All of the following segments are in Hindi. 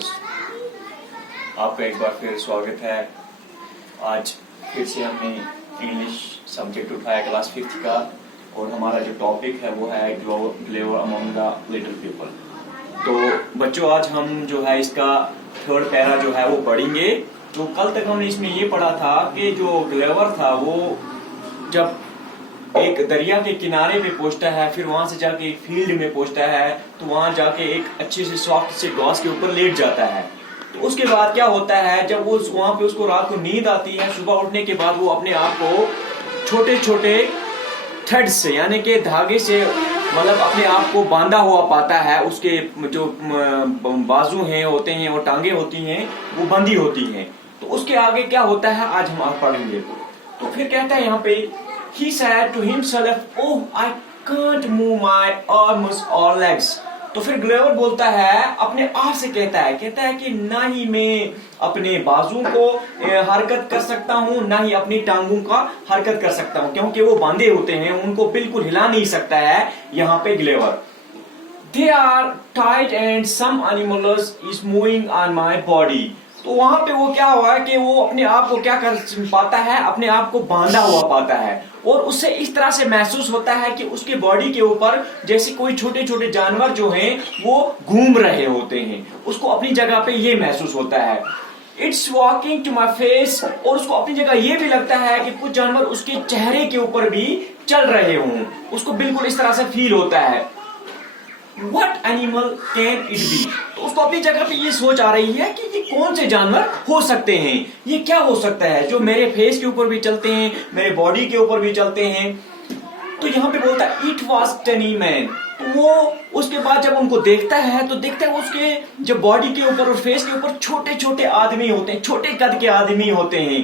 व्यूअर्स, आपका एक बार फिर स्वागत है। आज फिर से हमने इंग्लिश सब्जेक्ट उठाया क्लास 5th का, और हमारा जो टॉपिक है वो है ग्लेवर अमंग द लिटिल पीपल। तो बच्चों, आज हम जो है इसका थर्ड पैरा जो है वो पढ़ेंगे। तो कल तक हमने इसमें ये पढ़ा था कि जो ग्लेवर था वो जब एक दरिया के किनारे पे पहुंचता है, फिर वहां से जाके एक फील्ड में पहुंचता है, तो वहां जाके एक अच्छे से सॉफ्ट से घास के ऊपर लेट जाता है। तो उसके बाद क्या होता है, जब वो वहां पे उसको रात को नींद आती है, सुबह उठने के बाद वो अपने आप को छोटे छोटे थ्रेड से यानी कि धागे से मतलब अपने आप को बांधा हुआ पाता है। उसके जो बाजू हैं होते हैं और टांगे होती हैं वो बंधी होती हैं। तो उसके आगे क्या होता है आज हम आप पढ़ेंगे। तो फिर कहता है यहाँ पे, he said to himself, oh, I can't move my arms or legs. तो फिर ग्लेवर बोलता है, अपने आप से कहता है कि ना ही मैं अपने बाजू को हरकत कर सकता हूँ, ना ही अपनी टांगों का हरकत कर सकता हूँ, क्योंकि वो बांधे होते हैं, उनको बिल्कुल हिला नहीं सकता है यहाँ पे ग्लेवर। They are tight and some animals is moving on my body. तो वहां पे वो क्या हुआ कि वो अपने आप को क्या कर पाता है, अपने आप को बांधा हुआ पाता है, और उससे इस तरह से महसूस होता है कि उसके बॉडी के ऊपर जैसे कोई छोटे छोटे जानवर जो हैं वो घूम रहे होते हैं। उसको अपनी जगह पे ये महसूस होता है। It's walking to my face, और उसको अपनी जगह ये भी लगता है कि कुछ जानवर उसके चेहरे के ऊपर भी चल रहे हों। उसको बिल्कुल इस तरह से फील होता है। What animal can it be? तो उसको अपनी जगह पे ये सोच आ रही है कि ये कौन से जानवर हो सकते हैं, ये क्या हो सकता है जो मेरे फेस के ऊपर भी चलते हैं, मेरे बॉडी के ऊपर भी चलते हैं। तो यहाँ पे बोलता है इट वॉज टेनी मैन। तो वो उसके बाद जब उनको देखता है तो देखता है उसके जब बॉडी के ऊपर और फेस के ऊपर छोटे छोटे आदमी होते हैं, छोटे कद के आदमी होते हैं।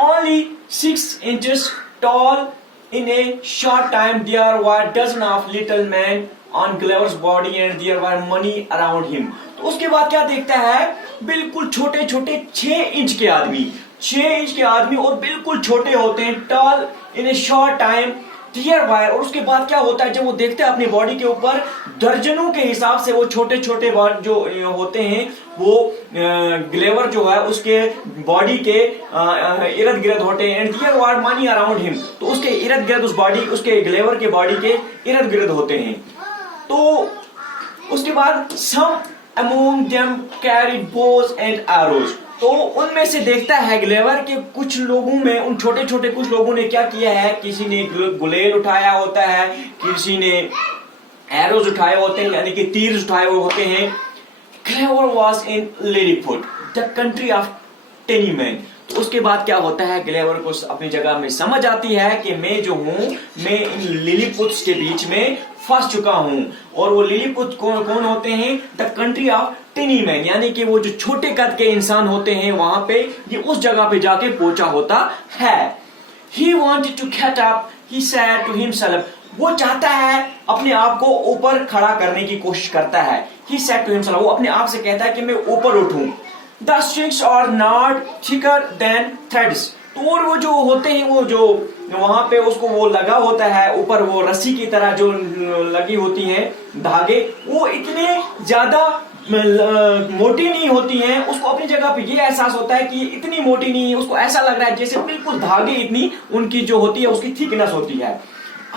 Only 6 inches tall. In a short time there were dozen of little men on Glover's body and there were many around him. तो उसके बाद क्या देखता है, बिल्कुल छोटे छोटे 6 इंच के आदमी, 6 इंच के आदमी और बिल्कुल छोटे होते हैं। Tall in a short time there were, और उसके बाद क्या होता है, जब वो देखते हैं अपनी बॉडी के ऊपर दर्जनों के हिसाब से वो छोटे छोटे जो होते हैं वो ग्लेवर जो है उसके बॉडी के इर्द गिर्द होते हैं। And there were many around him, तो उसके इर्द गिर्द उस बॉडी उसके ग्लेवर के बॉडी के इर्द गिर्द होते हैं। तो उसके बाद some among them carried bows and arrows, तो उनमें से देखता है ग्लेवर के कुछ लोगों में, उन छोटे छोटे कुछ लोगों ने क्या किया है, किसी ने गुलेल उठाया होता है, किसी ने एरोज उठाए होते हैं यानी कि तीर उठाए हुए होते हैं। Gulliver was in Lilliput the country of tiny man. तो उसके बाद क्या होता है, ग्लेवर को अपनी जगह में समझ आती है कि मैं जो हूं, मैं इन लिलीपुट्स के बीच में फंस चुका हूं। और वो लिलीपुट कौन होते हैं, the country of tiny man, यानी कि वो जो छोटे कद के इंसान होते हैं वहां पे ये उस जगह पे जाके पहुंचा होता है। He wanted to get up, he said to himself. वो चाहता है अपने आप को ऊपर खड़ा करने की कोशिश करता है। He said to himself, वो अपने आप से कहता है कि मैं ऊपर उठूं। The strings are not thicker than threads. तो और वो जो होते हैं, वो जो वहां पे उसको वो लगा होता है ऊपर, वो रस्सी की तरह जो लगी होती है धागे, वो इतने ज्यादा मोटी नहीं होती हैं। उसको अपनी जगह पे ये एहसास होता है कि ये इतनी मोटी नहीं है, उसको ऐसा लग रहा है जैसे बिल्कुल धागे इतनी उनकी जो होती है उसकी थिकनेस होती है।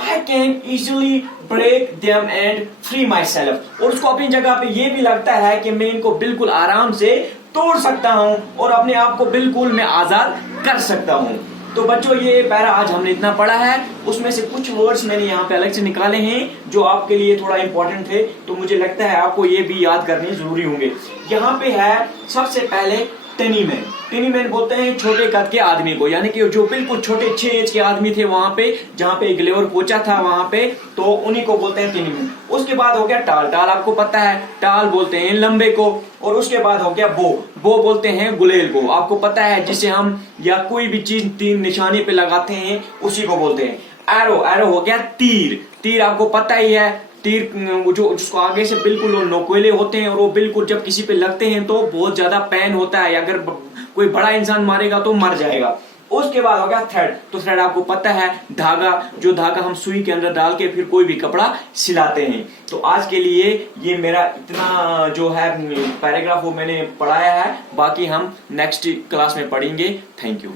I can easily break them and free myself. और उसको अपनी जगह पे ये भी लगता है कि मैं इनको बिल्कुल आराम से तोड़ सकता हूं और अपने आप को बिल्कुल मैं आजाद कर सकता हूं। तो बच्चों, ये पैरा आज हमने इतना पढ़ा है, उसमें से कुछ वर्ड्स मैंने यहाँ पे अलग से निकाले हैं जो आपके लिए थोड़ा इंपॉर्टेंट थे, तो मुझे लगता है आपको ये भी याद करने जरूरी होंगे। यहाँ पे है सबसे पहले टेनी मैन। टेनी मैन बोलते हैं छोटे कद के आदमी को, यानी कि जो बिल्कुल छोटे 6 इंच के आदमी थे वहां पे जहां पे ग्लेवर पहुंचा था वहां पे, तो उन्हीं को बोलते हैं टेनी मैन। उसके बाद हो गया टाल। टाल आपको पता है, टाल बोलते हैं लंबे को। और उसके बाद हो गया बो। बो बोलते हैं गुलेल को, आपको पता है, जिसे हम या कोई भी चीज तीन निशाने पे लगाते हैं उसी को बोलते हैं। एरो। एरो हो गया तीर। तीर आपको पता ही है, तीर जो जिसको आगे से बिल्कुल नोकीले होते हैं और वो बिल्कुल जब किसी पे लगते हैं तो बहुत ज्यादा पेन होता है, अगर कोई बड़ा इंसान मारेगा तो मर जाएगा। उसके बाद हो गया थ्रेड। तो थ्रेड आपको पता है धागा, जो धागा हम सुई के अंदर डाल के फिर कोई भी कपड़ा सिलाते हैं। तो आज के लिए ये मेरा इतना जो है पैराग्राफ वो मैंने पढ़ाया है, बाकी हम नेक्स्ट क्लास में पढ़ेंगे। Thank you.